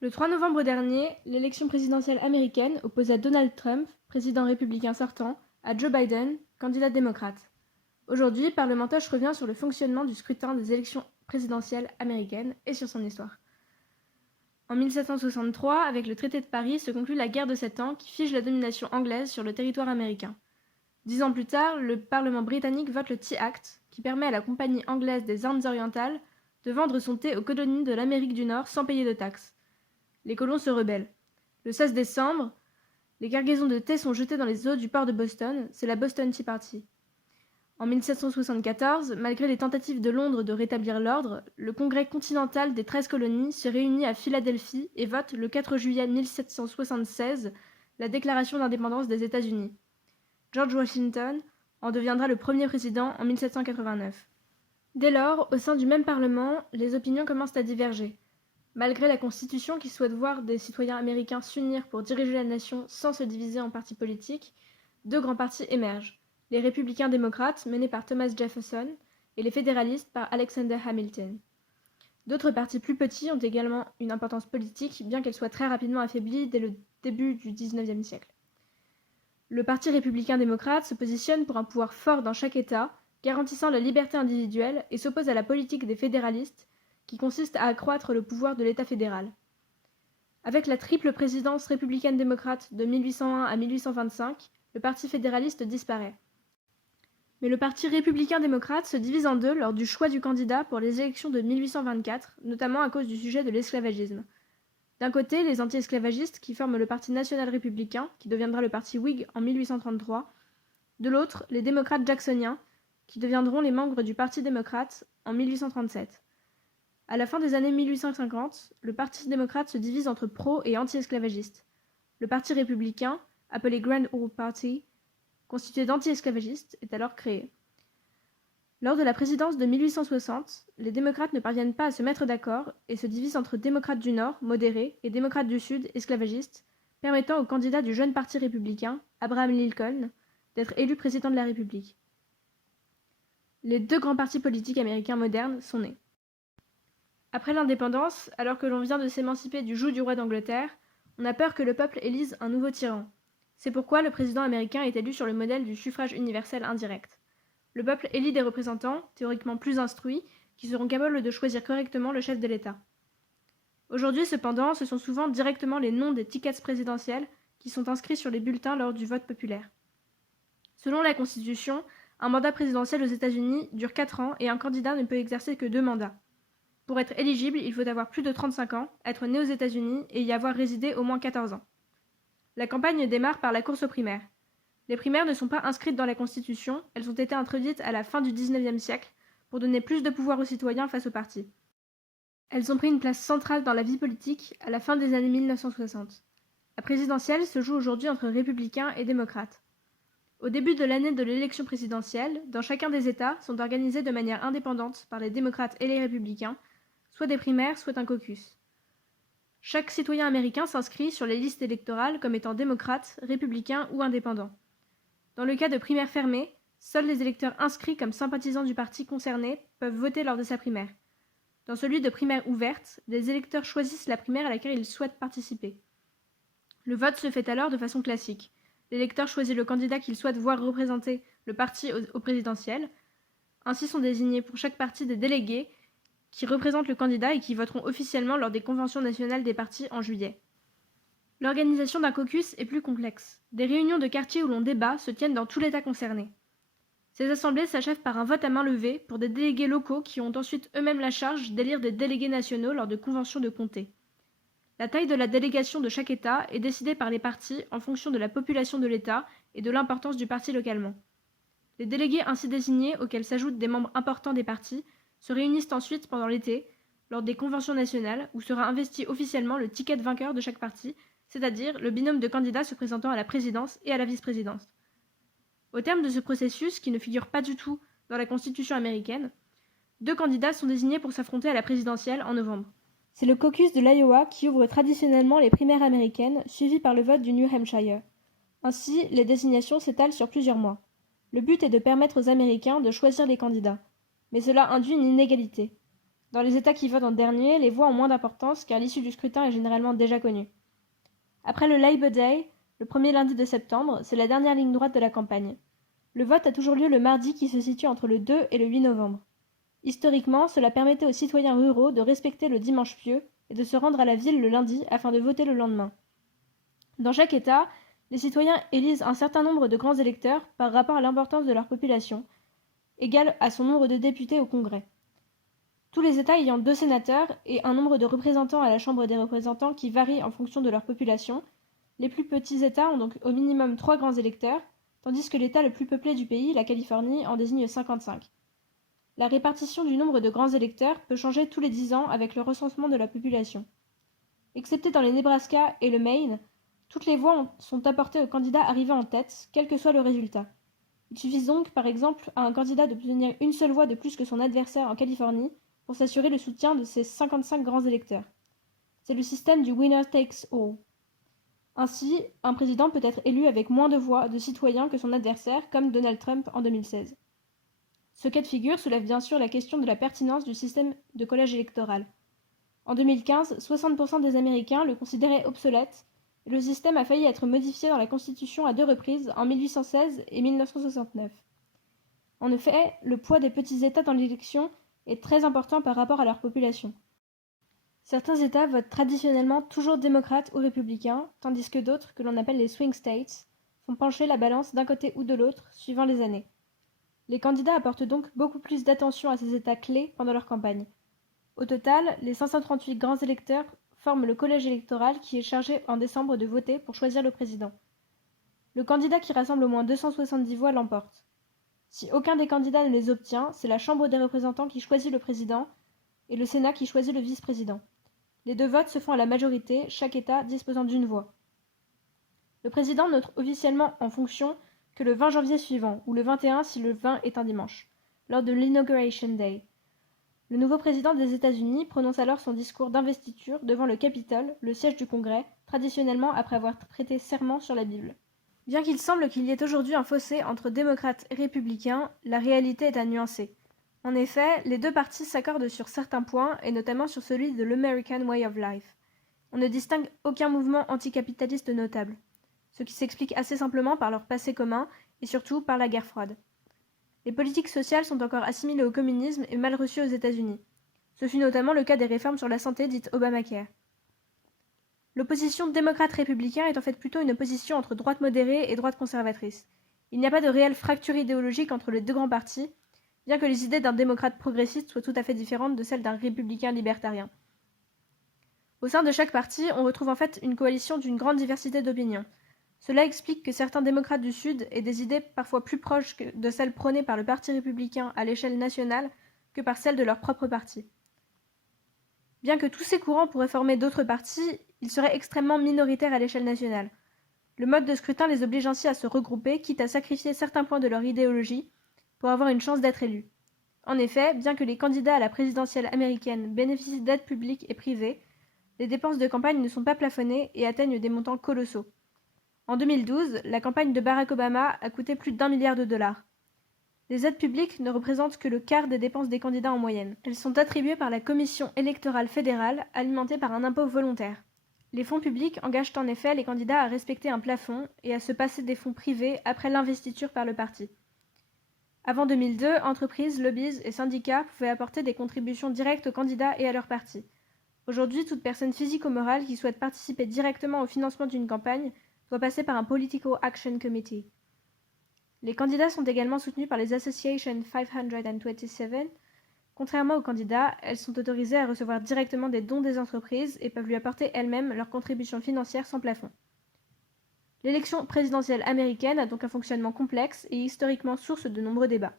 Le 3 novembre dernier, l'élection présidentielle américaine opposa Donald Trump, président républicain sortant, à Joe Biden, candidat démocrate. Aujourd'hui, Parlementage revient sur le fonctionnement du scrutin des élections présidentielles américaines et sur son histoire. En 1763, avec le traité de Paris, se conclut la guerre de 7 ans qui fige la domination anglaise sur le territoire américain. 10 ans plus tard, le Parlement britannique vote le Tea Act, qui permet à la Compagnie anglaise des Indes orientales de vendre son thé aux colonies de l'Amérique du Nord sans payer de taxes. Les colons se rebellent. Le 16 décembre, les cargaisons de thé sont jetées dans les eaux du port de Boston, c'est la Boston Tea Party. En 1774, malgré les tentatives de Londres de rétablir l'ordre, le Congrès continental des 13 colonies se réunit à Philadelphie et vote le 4 juillet 1776 la déclaration d'indépendance des États-Unis. George Washington en deviendra le premier président en 1789. Dès lors, au sein du même Parlement, les opinions commencent à diverger. Malgré la Constitution qui souhaite voir des citoyens américains s'unir pour diriger la nation sans se diviser en partis politiques, deux grands partis émergent, les républicains démocrates menés par Thomas Jefferson et les fédéralistes par Alexander Hamilton. D'autres partis plus petits ont également une importance politique, bien qu'elle soit très rapidement affaiblie dès le début du XIXe siècle. Le Parti républicain-démocrate se positionne pour un pouvoir fort dans chaque État, garantissant la liberté individuelle et s'oppose à la politique des fédéralistes, qui consiste à accroître le pouvoir de l'État fédéral. Avec la triple présidence républicaine-démocrate de 1801 à 1825, le Parti fédéraliste disparaît. Mais le Parti républicain-démocrate se divise en deux lors du choix du candidat pour les élections de 1824, notamment à cause du sujet de l'esclavagisme. D'un côté, les anti-esclavagistes qui forment le Parti national républicain, qui deviendra le Parti Whig en 1833. De l'autre, les démocrates jacksoniens, qui deviendront les membres du Parti démocrate en 1837. À la fin des années 1850, le Parti démocrate se divise entre pro- et anti-esclavagistes. Le Parti républicain, appelé Grand Old Party, constitué d'anti-esclavagistes, est alors créé. Lors de la présidence de 1860, les démocrates ne parviennent pas à se mettre d'accord et se divisent entre démocrates du Nord, modérés, et démocrates du Sud, esclavagistes, permettant au candidat du jeune Parti républicain, Abraham Lincoln, d'être élu président de la République. Les deux grands partis politiques américains modernes sont nés. Après l'indépendance, alors que l'on vient de s'émanciper du joug du roi d'Angleterre, on a peur que le peuple élise un nouveau tyran. C'est pourquoi le président américain est élu sur le modèle du suffrage universel indirect. Le peuple élit des représentants, théoriquement plus instruits, qui seront capables de choisir correctement le chef de l'État. Aujourd'hui, cependant, ce sont souvent directement les noms des tickets présidentiels qui sont inscrits sur les bulletins lors du vote populaire. Selon la Constitution, un mandat présidentiel aux États-Unis dure 4 ans et un candidat ne peut exercer que 2 mandats. Pour être éligible, il faut avoir plus de 35 ans, être né aux États-Unis et y avoir résidé au moins 14 ans. La campagne démarre par la course aux primaires. Les primaires ne sont pas inscrites dans la Constitution, elles ont été introduites à la fin du XIXe siècle pour donner plus de pouvoir aux citoyens face aux partis. Elles ont pris une place centrale dans la vie politique à la fin des années 1960. La présidentielle se joue aujourd'hui entre républicains et démocrates. Au début de l'année de l'élection présidentielle, dans chacun des États sont organisés de manière indépendante par les démocrates et les républicains, soit des primaires, soit un caucus. Chaque citoyen américain s'inscrit sur les listes électorales comme étant démocrate, républicain ou indépendant. Dans le cas de primaires fermées, seuls les électeurs inscrits comme sympathisants du parti concerné peuvent voter lors de sa primaire. Dans celui de primaire ouverte, les électeurs choisissent la primaire à laquelle ils souhaitent participer. Le vote se fait alors de façon classique. L'électeur choisit le candidat qu'il souhaite voir représenter le parti au présidentiel. Ainsi sont désignés pour chaque parti des délégués qui représentent le candidat et qui voteront officiellement lors des conventions nationales des partis en juillet. L'organisation d'un caucus est plus complexe. Des réunions de quartier où l'on débat se tiennent dans tout l'État concerné. Ces assemblées s'achèvent par un vote à main levée pour des délégués locaux qui ont ensuite eux-mêmes la charge d'élire des délégués nationaux lors de conventions de comté. La taille de la délégation de chaque État est décidée par les partis en fonction de la population de l'État et de l'importance du parti localement. Les délégués ainsi désignés, auxquels s'ajoutent des membres importants des partis, se réunissent ensuite pendant l'été, lors des conventions nationales, où sera investi officiellement le ticket vainqueur de chaque parti, c'est-à-dire le binôme de candidats se présentant à la présidence et à la vice-présidence. Au terme de ce processus, qui ne figure pas du tout dans la Constitution américaine, 2 candidats sont désignés pour s'affronter à la présidentielle en novembre. C'est le caucus de l'Iowa qui ouvre traditionnellement les primaires américaines, suivi par le vote du New Hampshire. Ainsi, les désignations s'étalent sur plusieurs mois. Le but est de permettre aux Américains de choisir les candidats. Mais cela induit une inégalité. Dans les États qui votent en dernier, les voix ont moins d'importance car l'issue du scrutin est généralement déjà connue. Après le Labor Day, le premier lundi de septembre, c'est la dernière ligne droite de la campagne. Le vote a toujours lieu le mardi qui se situe entre le 2 et le 8 novembre. Historiquement, cela permettait aux citoyens ruraux de respecter le dimanche pieux et de se rendre à la ville le lundi afin de voter le lendemain. Dans chaque État, les citoyens élisent un certain nombre de grands électeurs par rapport à l'importance de leur population, égale à son nombre de députés au Congrès. Tous les États ayant 2 sénateurs et un nombre de représentants à la Chambre des représentants qui varie en fonction de leur population, les plus petits États ont donc au minimum 3 grands électeurs, tandis que l'État le plus peuplé du pays, la Californie, en désigne 55. La répartition du nombre de grands électeurs peut changer tous les 10 ans avec le recensement de la population. Excepté dans les Nebraska et le Maine, toutes les voix sont apportées au candidat arrivé en tête, quel que soit le résultat. Il suffit donc, par exemple, à un candidat d'obtenir une seule voix de plus que son adversaire en Californie pour s'assurer le soutien de ses 55 grands électeurs. C'est le système du winner takes all. Ainsi, un président peut être élu avec moins de voix de citoyens que son adversaire, comme Donald Trump en 2016. Ce cas de figure soulève bien sûr la question de la pertinence du système de collège électoral. En 2015, 60% des Américains le considéraient obsolète, et le système a failli être modifié dans la Constitution à 2 reprises, en 1816 et 1969. En effet, le poids des petits États dans l'élection est très important par rapport à leur population. Certains États votent traditionnellement toujours démocrates ou républicains, tandis que d'autres, que l'on appelle les swing states, font pencher la balance d'un côté ou de l'autre, suivant les années. Les candidats apportent donc beaucoup plus d'attention à ces États clés pendant leur campagne. Au total, les 538 grands électeurs forment le collège électoral qui est chargé en décembre de voter pour choisir le président. Le candidat qui rassemble au moins 270 voix l'emporte. Si aucun des candidats ne les obtient, c'est la Chambre des représentants qui choisit le président et le Sénat qui choisit le vice-président. Les 2 votes se font à la majorité, chaque État disposant d'une voix. Le président n'entre officiellement en fonction que le 20 janvier suivant, ou le 21 si le 20 est un dimanche, lors de l'Inauguration Day. Le nouveau président des États-Unis prononce alors son discours d'investiture devant le Capitole, le siège du Congrès, traditionnellement après avoir prêté serment sur la Bible. Bien qu'il semble qu'il y ait aujourd'hui un fossé entre démocrates et républicains, la réalité est à nuancer. En effet, les 2 partis s'accordent sur certains points, et notamment sur celui de l'American Way of Life. On ne distingue aucun mouvement anticapitaliste notable, ce qui s'explique assez simplement par leur passé commun et surtout par la guerre froide. Les politiques sociales sont encore assimilées au communisme et mal reçues aux États-Unis. Ce fut notamment le cas des réformes sur la santé dites Obamacare. L'opposition démocrate-républicain est en fait plutôt une opposition entre droite modérée et droite conservatrice. Il n'y a pas de réelle fracture idéologique entre les 2 grands partis, bien que les idées d'un démocrate progressiste soient tout à fait différentes de celles d'un républicain libertarien. Au sein de chaque parti, on retrouve en fait une coalition d'une grande diversité d'opinions. Cela explique que certains démocrates du Sud aient des idées parfois plus proches de celles prônées par le Parti républicain à l'échelle nationale que par celles de leur propre parti. Bien que tous ces courants pourraient former d'autres partis, ils seraient extrêmement minoritaires à l'échelle nationale. Le mode de scrutin les oblige ainsi à se regrouper, quitte à sacrifier certains points de leur idéologie, pour avoir une chance d'être élus. En effet, bien que les candidats à la présidentielle américaine bénéficient d'aides publiques et privées, les dépenses de campagne ne sont pas plafonnées et atteignent des montants colossaux. En 2012, la campagne de Barack Obama a coûté plus d'1 milliard de dollars. Les aides publiques ne représentent que le quart des dépenses des candidats en moyenne. Elles sont attribuées par la Commission électorale fédérale, alimentée par un impôt volontaire. Les fonds publics engagent en effet les candidats à respecter un plafond et à se passer des fonds privés après l'investiture par le parti. Avant 2002, entreprises, lobbies et syndicats pouvaient apporter des contributions directes aux candidats et à leur parti. Aujourd'hui, toute personne physique ou morale qui souhaite participer directement au financement d'une campagne doit passer par un Political Action Committee. Les candidats sont également soutenus par les Association 527. Contrairement aux candidats, elles sont autorisées à recevoir directement des dons des entreprises et peuvent lui apporter elles-mêmes leurs contributions financières sans plafond. L'élection présidentielle américaine a donc un fonctionnement complexe et historiquement source de nombreux débats.